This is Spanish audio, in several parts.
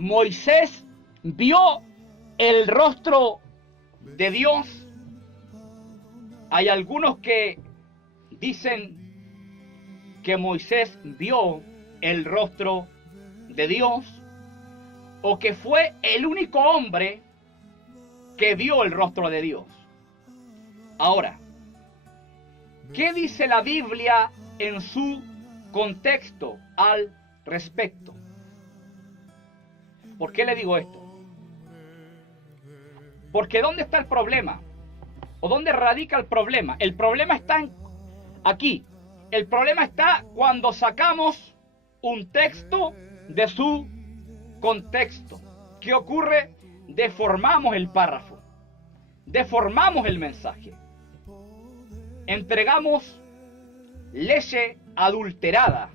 Moisés vio el rostro de Dios. Hay algunos que dicen que Moisés vio el rostro de Dios, o que fue el único hombre que vio el rostro de Dios. Ahora, ¿qué dice la Biblia en su contexto al respecto? ¿Por qué le digo esto? Porque ¿dónde está el problema? ¿O dónde radica el problema? El problema está aquí. El problema está cuando sacamos un texto de su contexto. ¿Qué ocurre? Deformamos el párrafo. Deformamos el mensaje. Entregamos leche adulterada.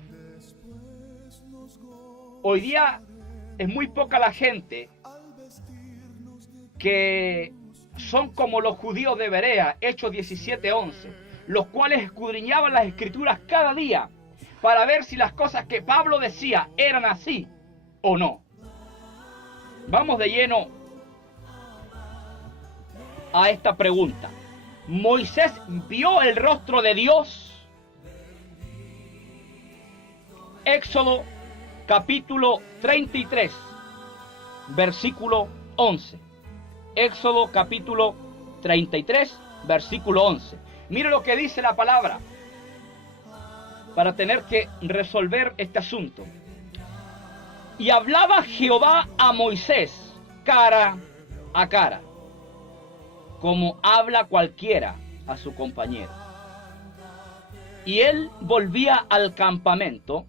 Hoy día es muy poca la gente que son como los judíos de Berea, Hechos 17:11, los cuales escudriñaban las escrituras cada día para ver si las cosas que Pablo decía eran así o no. Vamos de lleno a esta pregunta. ¿Moisés vio el rostro de Dios? Éxodo capítulo 33, versículo 11. Éxodo capítulo 33, versículo 11. Mire lo que dice la palabra para tener que resolver este asunto. Y hablaba Jehová a Moisés cara a cara, como habla cualquiera a su compañero. Y él volvía al campamento,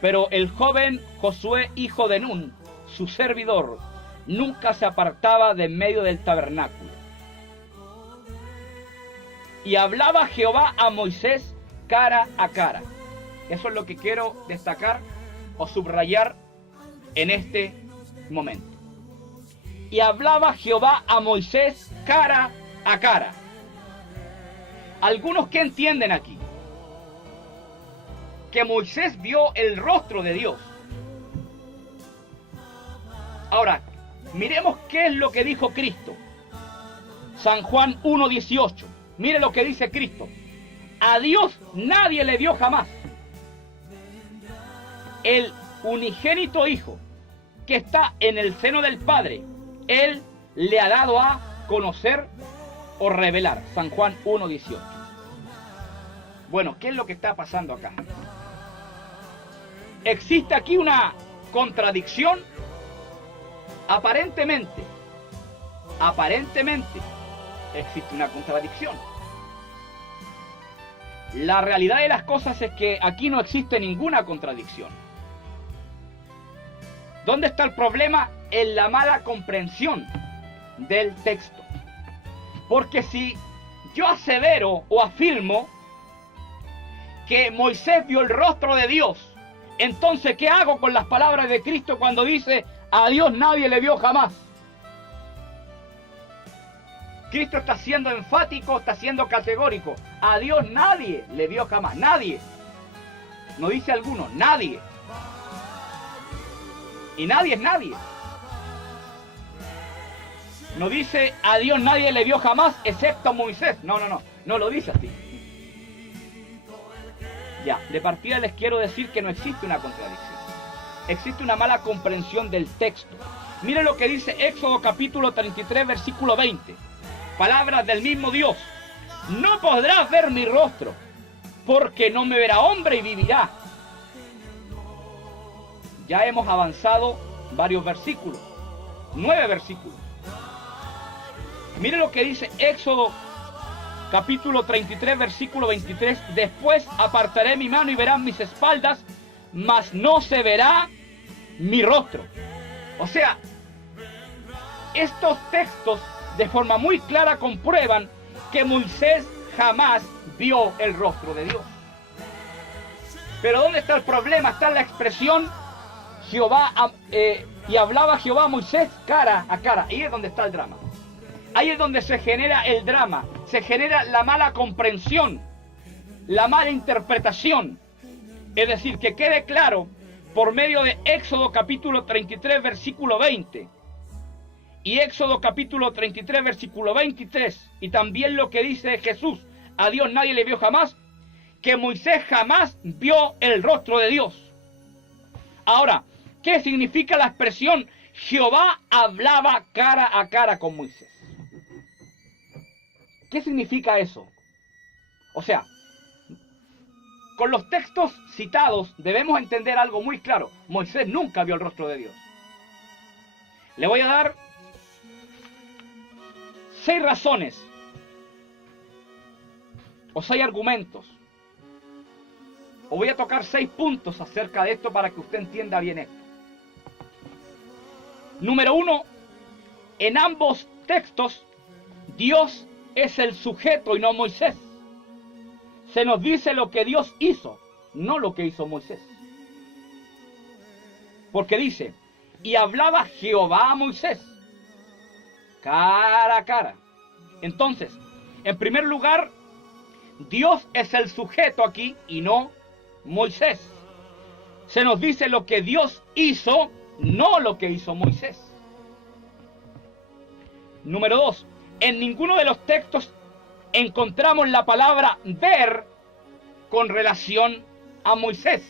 pero el joven Josué, hijo de Nun, su servidor, nunca se apartaba de en medio del tabernáculo. Y hablaba Jehová a Moisés cara a cara. Eso es lo que quiero destacar o subrayar en este momento. Y hablaba Jehová a Moisés cara a cara. Algunos que entienden aquí que Moisés vio el rostro de Dios. Ahora, miremos qué es lo que dijo Cristo. San Juan 1:18. Mire lo que dice Cristo. A Dios nadie le vio jamás. El unigénito Hijo que está en el seno del Padre, Él le ha dado a conocer o revelar. San Juan 1:18. Bueno, ¿qué es lo que está pasando acá? ¿Existe aquí una contradicción? Aparentemente existe una contradicción. La realidad de las cosas es que aquí no existe ninguna contradicción. ¿Dónde está el problema? En la mala comprensión del texto. Porque si yo asevero o afirmo que Moisés vio el rostro de Dios, entonces ¿qué hago con las palabras de Cristo cuando dice a Dios nadie le vio jamás? Cristo está siendo enfático, está siendo categórico. A Dios nadie le vio jamás. Nadie. No dice alguno, nadie. Y nadie es nadie. No dice a Dios nadie le vio jamás excepto Moisés. No lo dice así. Ya, de partida les quiero decir que no existe una contradicción. Existe una mala comprensión del texto. Mire lo que dice Éxodo capítulo 33, versículo 20. Palabras del mismo Dios. No podrás ver mi rostro, porque no me verá hombre y vivirá. Ya hemos avanzado varios versículos. 9 versículos. Mire lo que dice Éxodo capítulo 33, versículo 23. Después apartaré mi mano y verán mis espaldas, mas no se verá mi rostro. O sea, estos textos de forma muy clara comprueban que Moisés jamás vio el rostro de Dios. Pero ¿dónde está el problema? Está en la expresión y hablaba Jehová a Moisés cara a cara. Ahí es donde está el drama. Ahí es donde se genera el drama. Se genera la mala comprensión, la mala interpretación. Es decir, que quede claro por medio de Éxodo capítulo 33, versículo 20. Y Éxodo capítulo 33, versículo 23. Y también lo que dice Jesús: a Dios nadie le vio jamás, que Moisés jamás vio el rostro de Dios. Ahora, ¿qué significa la expresión Jehová hablaba cara a cara con Moisés? ¿Qué significa eso? O sea, con los textos citados debemos entender algo muy claro. Moisés nunca vio el rostro de Dios. Le voy a dar 6 razones o 6 argumentos. O voy a tocar 6 puntos acerca de esto para que usted entienda bien esto. Número 1, en ambos textos Dios es el sujeto y no Moisés. Se nos dice lo que Dios hizo, no lo que hizo Moisés. Porque dice: y hablaba Jehová a Moisés cara a cara. Entonces, en primer lugar, Dios es el sujeto aquí y no Moisés. Se nos dice lo que Dios hizo, no lo que hizo Moisés. Número 2, en ninguno de los textos encontramos la palabra ver con relación a Moisés.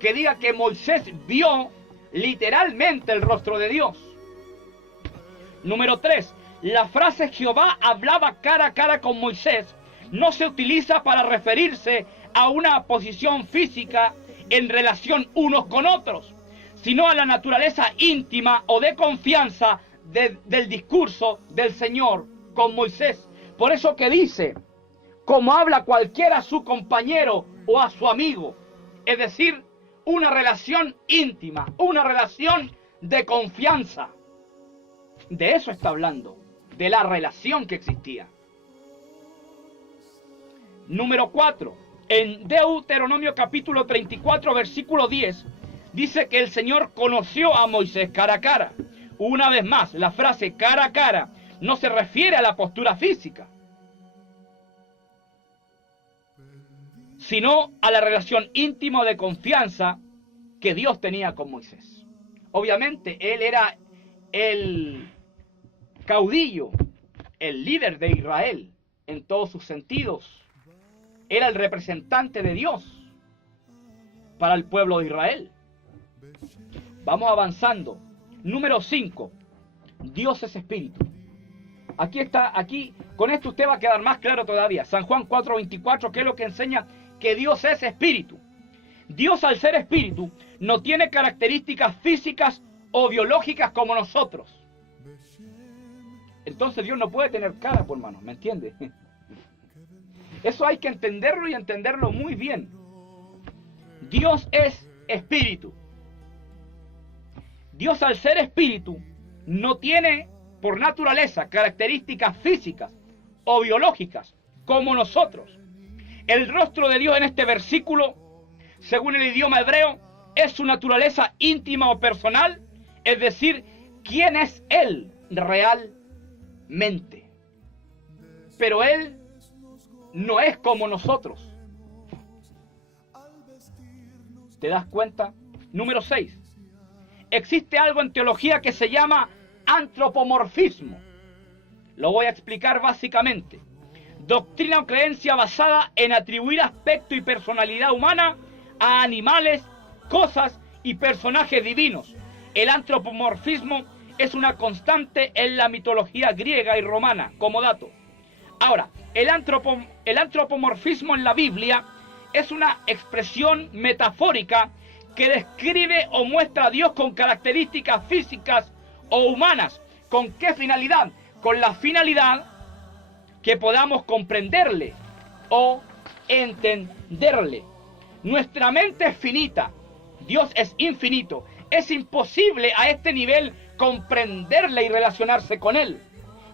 Que diga que Moisés vio literalmente el rostro de Dios. Número 3, la frase Jehová hablaba cara a cara con Moisés no se utiliza para referirse a una posición física en relación unos con otros, sino a la naturaleza íntima o de confianza del discurso del Señor con Moisés. Por eso que dice, como habla cualquiera a su compañero o a su amigo, es decir, una relación íntima, una relación de confianza. De eso está hablando, de la relación que existía. Número 4, en Deuteronomio capítulo 34, versículo 10, dice que el Señor conoció a Moisés cara a cara. Una vez más, la frase cara a cara no se refiere a la postura física, sino a la relación íntima de confianza que Dios tenía con Moisés. Obviamente, él era el caudillo, el líder de Israel en todos sus sentidos. Era el representante de Dios para el pueblo de Israel. Vamos avanzando. Número 5. Dios es espíritu. Aquí está, con esto usted va a quedar más claro todavía. San Juan 4:24, que es lo que enseña que Dios es espíritu. Dios, al ser espíritu, no tiene características físicas o biológicas como nosotros. Entonces Dios no puede tener cara, por hermano, ¿me entiende? Eso hay que entenderlo y entenderlo muy bien. Dios es espíritu. Dios, al ser espíritu, no tiene por naturaleza características físicas o biológicas como nosotros. El rostro de Dios en este versículo, según el idioma hebreo, es su naturaleza íntima o personal, es decir, quién es Él realmente. Pero Él no es como nosotros. ¿Te das cuenta? Número 6. Existe algo en teología que se llama antropomorfismo. Lo voy a explicar básicamente. Doctrina o creencia basada en atribuir aspecto y personalidad humana a animales, cosas y personajes divinos. El antropomorfismo es una constante en la mitología griega y romana, como dato. Ahora, el antropomorfismo en la Biblia es una expresión metafórica que describe o muestra a Dios con características físicas o humanas. ¿Con qué finalidad? Con la finalidad que podamos comprenderle o entenderle. Nuestra mente es finita, Dios es infinito. Es imposible a este nivel comprenderle y relacionarse con Él.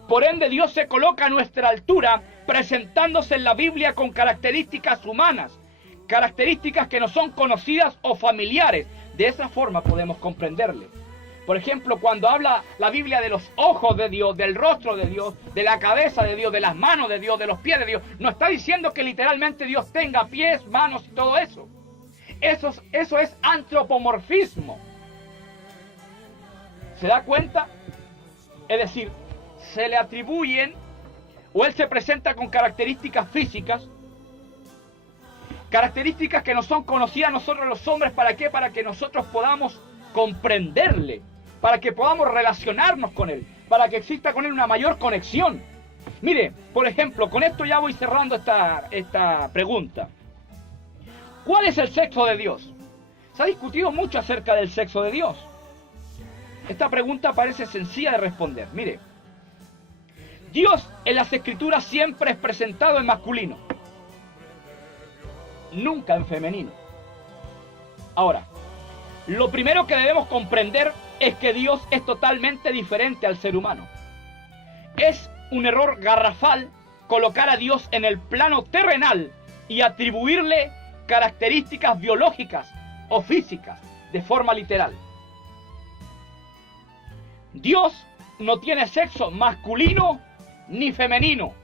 Por ende, Dios se coloca a nuestra altura, presentándose en la Biblia con características humanas, características que no son conocidas o familiares. De esa forma podemos comprenderle. Por ejemplo, cuando habla la Biblia de los ojos de Dios, del rostro de Dios, de la cabeza de Dios, de las manos de los pies de Dios, no está diciendo que literalmente Dios tenga pies, manos y todo eso. Eso es antropomorfismo. ¿Se da cuenta? Es decir, se le atribuyen, o él se presenta con características físicas, características que no son conocidas a nosotros los hombres. ¿Para qué? Para que nosotros podamos comprenderle, para que podamos relacionarnos con él, para que exista con él una mayor conexión. Mire, por ejemplo, con esto ya voy cerrando esta pregunta. ¿Cuál es el sexo de Dios? Se ha discutido mucho acerca del sexo de Dios. Esta pregunta parece sencilla de responder. Mire, Dios en las Escrituras siempre es presentado en masculino, nunca en femenino. Ahora, lo primero que debemos comprender es que Dios es totalmente diferente al ser humano. Es un error garrafal colocar a Dios en el plano terrenal y atribuirle características biológicas o físicas de forma literal. Dios no tiene sexo masculino ni femenino.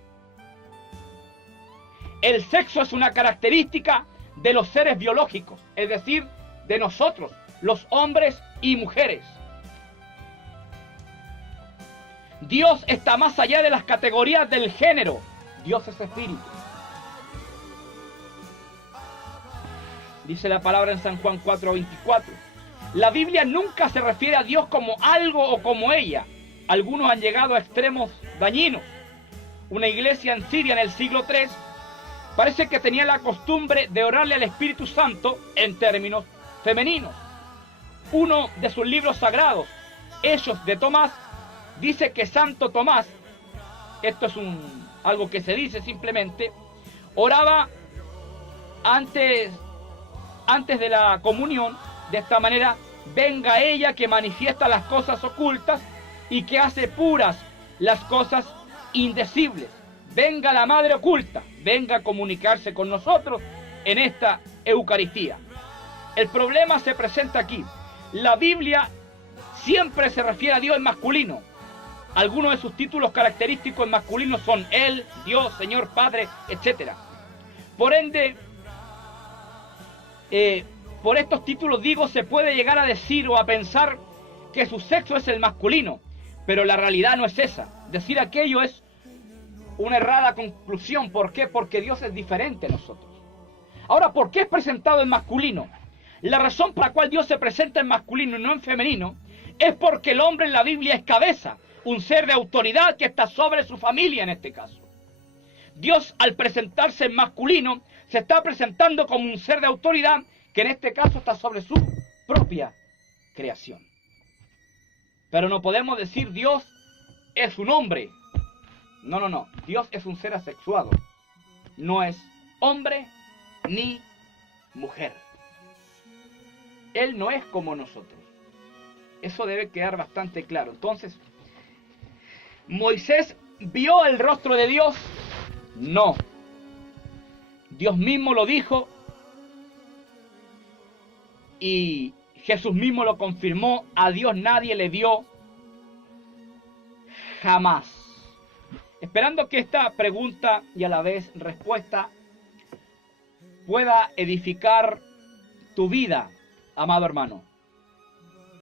El sexo es una característica de los seres biológicos, es decir, de nosotros, los hombres y mujeres. Dios está más allá de las categorías del género. Dios es espíritu. Dice la palabra en San Juan 4:24. La Biblia nunca se refiere a Dios como algo o como ella. Algunos han llegado a extremos dañinos. Una iglesia en Siria en el siglo III parece que tenía la costumbre de orarle al Espíritu Santo en términos femeninos. Uno de sus libros sagrados, Hechos de Tomás, dice que Santo Tomás, esto es algo que se dice simplemente, oraba antes de la comunión de esta manera: venga ella que manifiesta las cosas ocultas y que hace puras las cosas indecibles. Venga la Madre oculta, venga a comunicarse con nosotros en esta Eucaristía. El problema se presenta aquí. La Biblia siempre se refiere a Dios en masculino. Algunos de sus títulos característicos en masculino son Él, Dios, Señor, Padre, etc. Por ende, por estos títulos digo, se puede llegar a decir o a pensar que su sexo es el masculino, pero la realidad no es esa. Decir aquello es una errada conclusión. ¿Por qué? Porque Dios es diferente a nosotros. Ahora, ¿por qué es presentado en masculino? La razón por la cual Dios se presenta en masculino y no en femenino es porque el hombre en la Biblia es cabeza, un ser de autoridad que está sobre su familia en este caso. Dios, al presentarse en masculino, se está presentando como un ser de autoridad que en este caso está sobre su propia creación. Pero no podemos decir Dios es un hombre. No. Dios es un ser asexuado. No es hombre ni mujer. Él no es como nosotros. Eso debe quedar bastante claro. Entonces, ¿Moisés vio el rostro de Dios? No. Dios mismo lo dijo y Jesús mismo lo confirmó. A Dios nadie le vio jamás. Esperando que esta pregunta y a la vez respuesta pueda edificar tu vida, amado hermano.